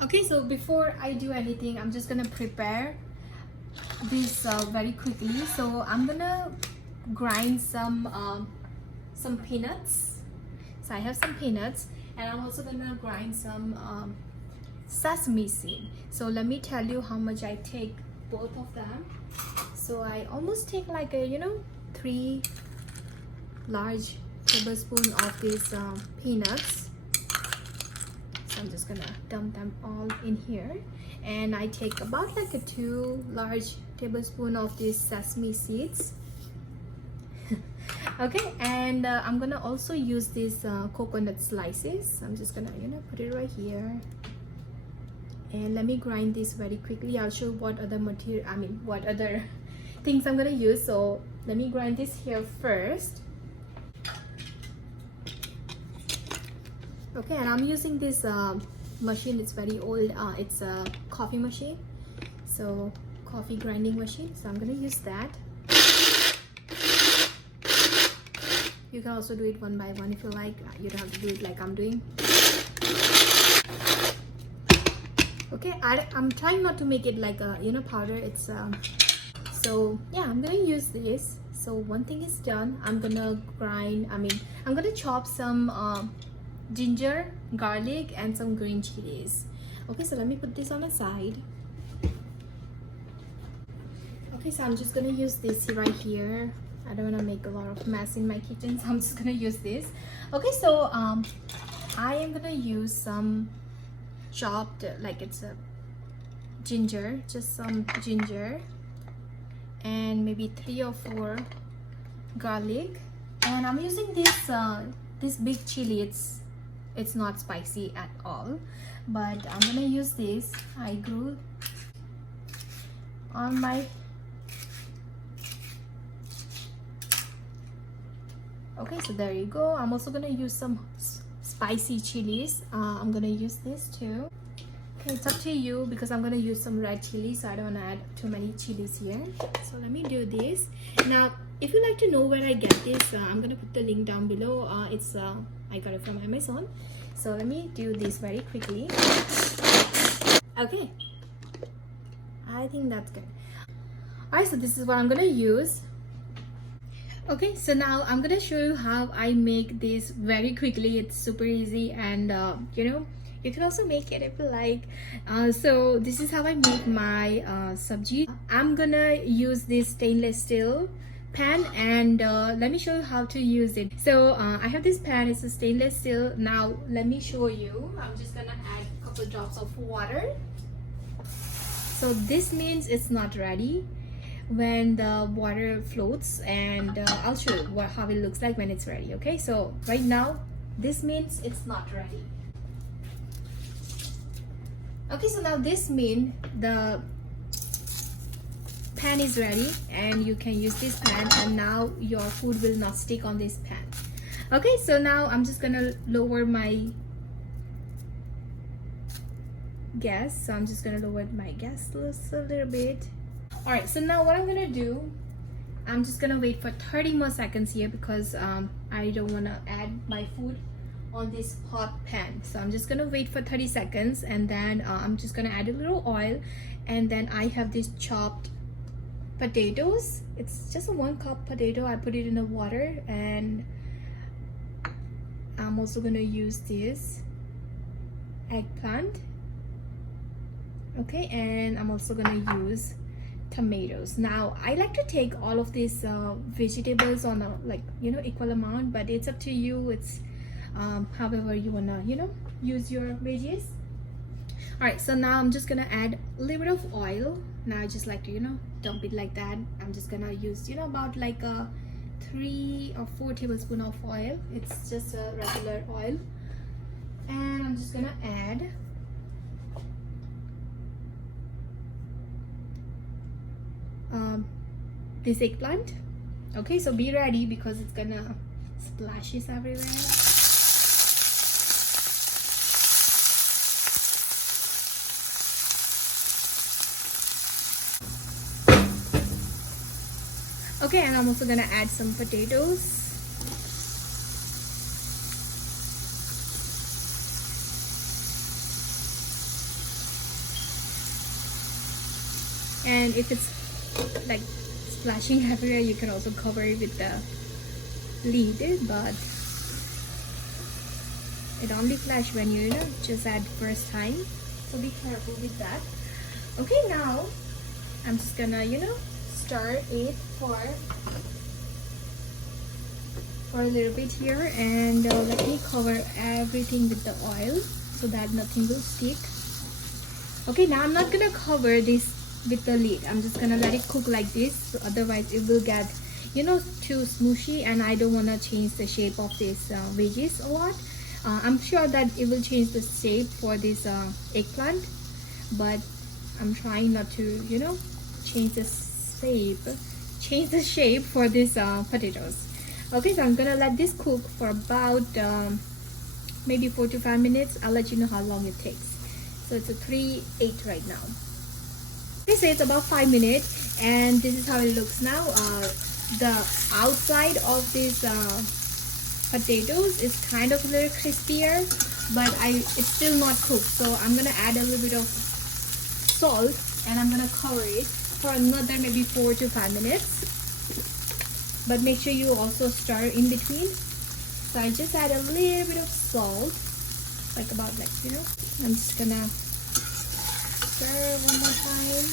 Okay, so before I do anything, I'm just gonna prepare this very quickly. So I'm gonna grind some peanuts. So I have some peanuts, and I'm also gonna grind some sesame seed. So let me tell you how much I take both of them. So I almost take like a 3 large tablespoon of these peanuts. So I'm just gonna dump them all in here, and I take about like a 2 large tablespoon of these sesame seeds. Okay, and I'm gonna also use these coconut slices. I'm just gonna put it right here, and let me grind this very quickly. I'll show what other what other things I'm gonna use. So let me grind this here first. Okay, and I'm using this machine. It's very old. It's a coffee machine, so coffee grinding machine. So I'm gonna use that. You can also do it one by one if you like. You don't have to do it like I'm doing. Okay, I'm trying not to make it like a powder. It's so yeah, I'm gonna use this. So one thing is done. I'm gonna I'm gonna chop some ginger, garlic, and some green chilies. Okay, so let me put this on the side. Okay, so I'm just gonna use this right here. I don't want to make a lot of mess in my kitchen, so I'm just gonna use this. Okay, so I am gonna use some chopped, like it's a ginger, just some ginger, and maybe 3 or 4 garlic. And I'm using this big chili. It's not spicy at all, but I'm gonna use this. I grew on my okay, so there you go. I'm also gonna use some spicy chilies. I'm gonna use this too. Okay, it's up to you because I'm gonna use some red chili, so I don't want to add too many chilies here. So let me do this. Now if you like to know where I get this, I'm gonna put the link down below. I got it from Amazon. So let me do this very quickly. Okay, I think that's good. Alright, so this is what I'm gonna use. Okay, so now I'm gonna show you how I make this very quickly. It's super easy, and you can also make it if you like. So this is how I make my sabji. I'm gonna use this stainless steel pan, and let me show you how to use it. So I have this pan. It's a stainless steel. Now let me show you. I'm just gonna add a couple drops of water. So this means it's not ready when the water floats, and I'll show you how it looks like when it's ready. Okay, so right now this means it's not ready. Okay, so now this means the pan is ready, and you can use this pan, and now your food will not stick on this pan. Okay, so now I'm just gonna lower my gas. So I'm just gonna lower my gas just a little bit. Alright, so now what I'm gonna do, I'm just gonna wait for 30 more seconds here because I don't want to add my food on this hot pan. So I'm just gonna wait for 30 seconds, and then I'm just gonna add a little oil, and then I have these chopped potatoes. It's just a 1 cup potato. I put it in the water, and I'm also gonna use this eggplant. Okay, and I'm also gonna use tomatoes. Now I like to take all of these vegetables on a equal amount, but it's up to you. It's however you wanna use your veggies. All right, so now I'm just gonna add a little bit of oil. Now I just like to dump it like that. I'm just gonna use about like a 3 or 4 tablespoons of oil. It's just a regular oil, and I'm just gonna add this eggplant. Okay, so be ready because it's gonna splashes everywhere. Okay, and I'm also gonna add some potatoes. And if it's like splashing everywhere, you can also cover it with the lid, but it only flash when you know just add first time, so be careful with that. Okay, now I'm just gonna stir it for a little bit here, and let me cover everything with the oil so that nothing will stick. Okay, now I'm not gonna cover this with the lid. I'm just gonna let it cook like this, so otherwise it will get too smooshy, and I don't want to change the shape of this veggies a lot. I'm sure that it will change the shape for this eggplant, but I'm trying not to change the shape for these potatoes. Okay, so I'm gonna let this cook for about maybe 4 to 5 minutes. I'll let you know how long it takes. So it's a 3-8 right now. Okay, so it's about 5 minutes, and this is how it looks now. The outside of these potatoes is kind of a little crispier, but it's still not cooked. So I'm gonna add a little bit of salt, and I'm gonna cover it for another maybe 4 to 5 minutes. But make sure you also stir in between. So I just add a little bit of salt, like about I'm just gonna stir one more time.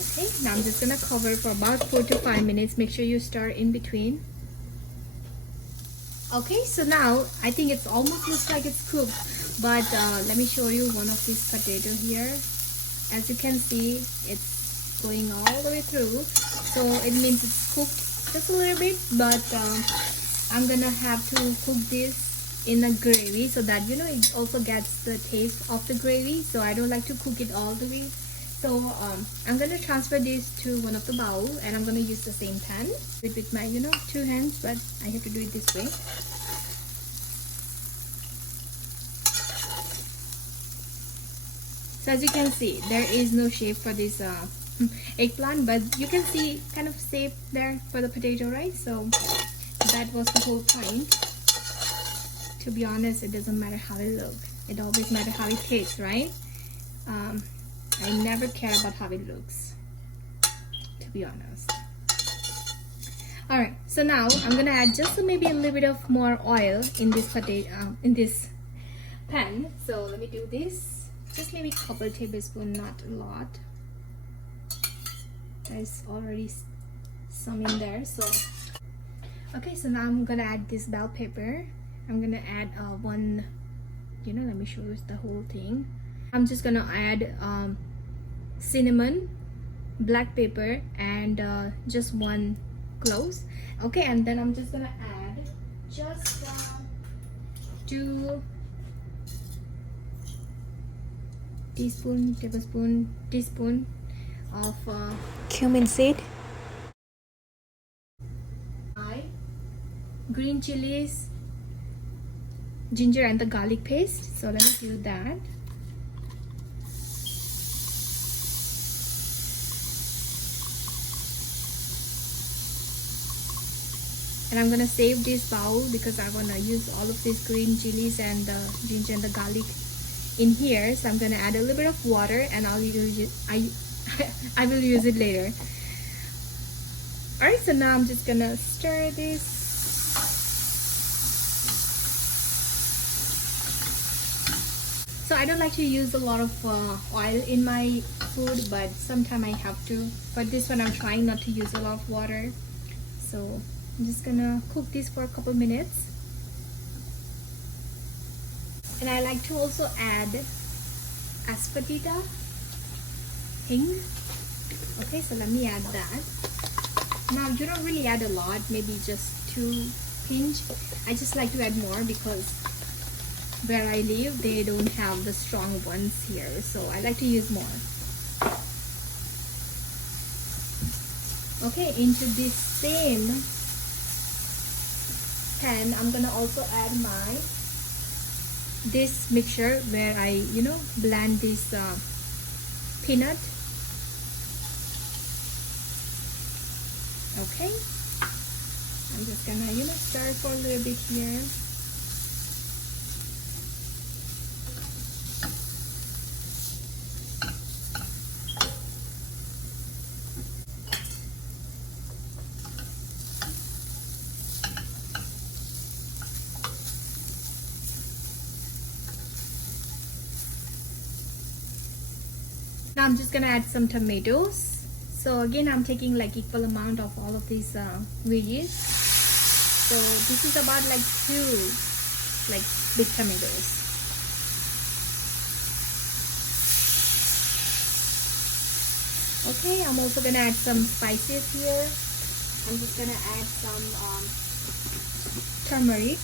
Okay, now I'm just gonna cover for about 4 to 5 minutes. Make sure you stir in between. Okay, so now I think it's almost looks like it's cooked, but let me show you one of these potato here. As you can see, it's going all the way through, so it means it's cooked just a little bit, but I'm gonna have to cook this in a gravy so that it also gets the taste of the gravy. So I don't like to cook it all the way. So I'm gonna transfer this to one of the bowl, and I'm gonna use the same pan with my 2 hands, but I have to do it this way. So as you can see, there is no shape for this eggplant, but you can see kind of shape there for the potato, right? So that was the whole point. To be honest, it doesn't matter how it looks. It always matters how it tastes, right? I never care about how it looks, to be honest. Alright, so now I'm gonna add just maybe a little bit of more oil in this potato, in this pan. So let me do this. Just maybe a couple tablespoons, not a lot. There's already some in there. So okay, so now I'm gonna add this bell pepper. I'm gonna add one, let me show you the whole thing. I'm just gonna add cinnamon, black pepper, and just 1 clove. Okay, and then I'm just gonna add just 2 teaspoon of cumin seed, green chilies, ginger, and the garlic paste. So let me do that. And I'm gonna save this bowl because I wanna use all of these green chilies and the ginger and the garlic in here. So I'm gonna add a little bit of water, and I'll use it. I will use it later. Alright, so now I'm just gonna stir this. So I don't like to use a lot of oil in my food, but sometimes I have to. But this one I'm trying not to use a lot of water. So I'm just gonna cook this for a couple minutes. And I like to also add aspatita, hing. Okay, so let me add that. Now you don't really add a lot, maybe just 2 pinch. I just like to add more because where I live they don't have the strong ones here, so I like to use more. Okay, into this same pan I'm gonna also add this mixture where I blend this peanut. Okay, I'm just gonna stir for a little bit here. Now I'm just gonna add some tomatoes. So again, I'm taking like equal amount of all of these veggies. So this is about like 2 like big tomatoes. Okay, I'm also gonna add some spices here. I'm just gonna add some turmeric,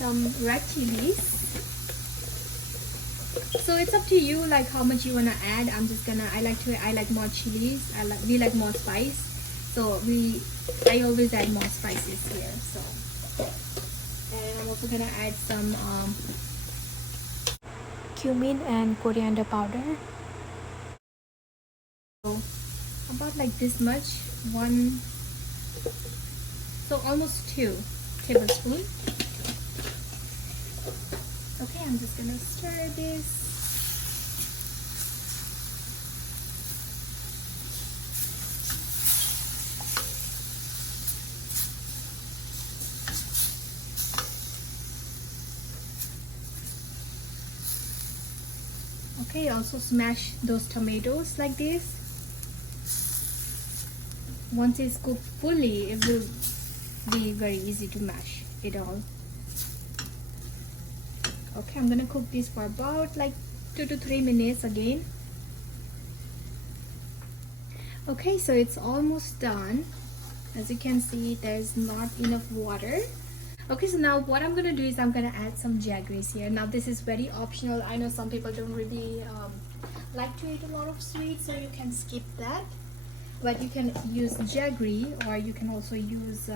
some red chilies. So it's up to you like how much you wanna add. I like more chilies. We like more spice. So I always add more spices here. So, and I'm also gonna add some cumin and coriander powder. So about like this much, so almost 2 tablespoons. Okay, I'm just gonna stir this. Okay, also smash those tomatoes like this. Once it's cooked fully, it will be very easy to mash it all. Okay, I'm gonna cook this for about like 2 to 3 minutes again. Okay, so it's almost done. As you can see, there's not enough water. Okay, so now what I'm gonna do is I'm gonna add some jaggeries here. Now this is very optional. I know some people don't really like to eat a lot of sweets, so you can skip that. But you can use jaggery, or you can also use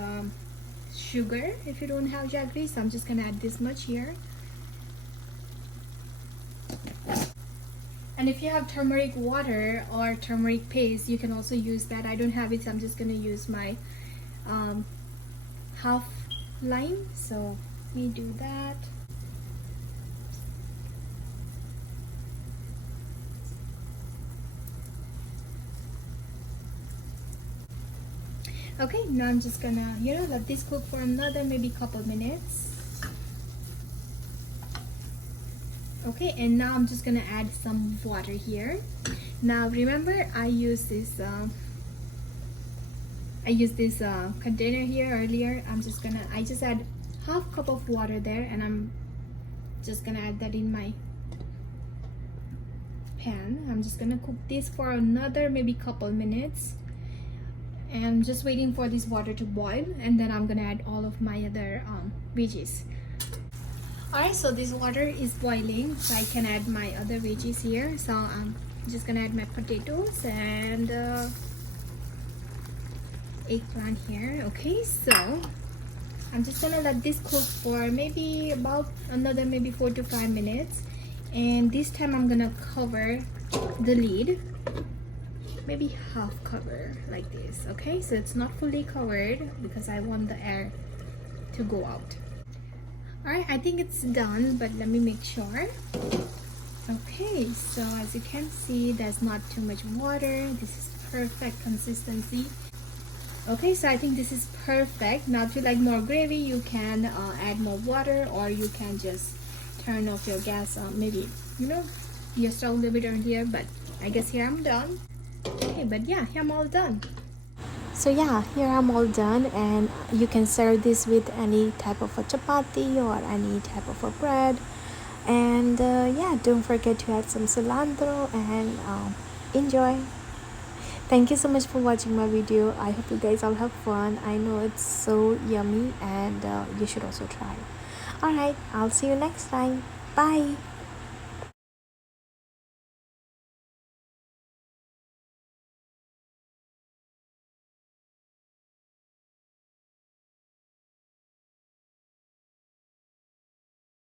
sugar if you don't have jaggery. So I'm just gonna add this much here. And if you have turmeric water or turmeric paste, you can also use that. I don't have it, so I'm just gonna use my half lime. So let me do that. Okay, now I'm just gonna let this cook for another maybe couple minutes. Okay, and now I'm just gonna add some water here. Now remember, I used this container here earlier. I just add half cup of water there, and I'm just gonna add that in my pan. I'm just gonna cook this for another maybe couple minutes, and I'm just waiting for this water to boil, and then I'm gonna add all of my other veggies. Alright, so this water is boiling, so I can add my other veggies here. So I'm just gonna add my potatoes and eggplant here. Okay, so I'm just gonna let this cook for maybe about another maybe 4 to 5 minutes, and this time I'm gonna cover the lid, maybe half cover like this. Okay, so it's not fully covered because I want the air to go out. Alright, I think it's done, but let me make sure. Okay, so as you can see, there's not too much water. This is perfect consistency. Okay, so I think this is perfect. Now if you like more gravy, you can add more water, or you can just turn off your gas, maybe your stove a little bit earlier. But I guess here I'm done. Okay, but yeah, here I'm all done. So yeah, here I'm all done, and you can serve this with any type of a chapati or any type of a bread. And yeah, don't forget to add some cilantro and enjoy. Thank you so much for watching my video. I hope you guys all have fun. I know it's so yummy, and you should also try. Alright, I'll see you next time. Bye.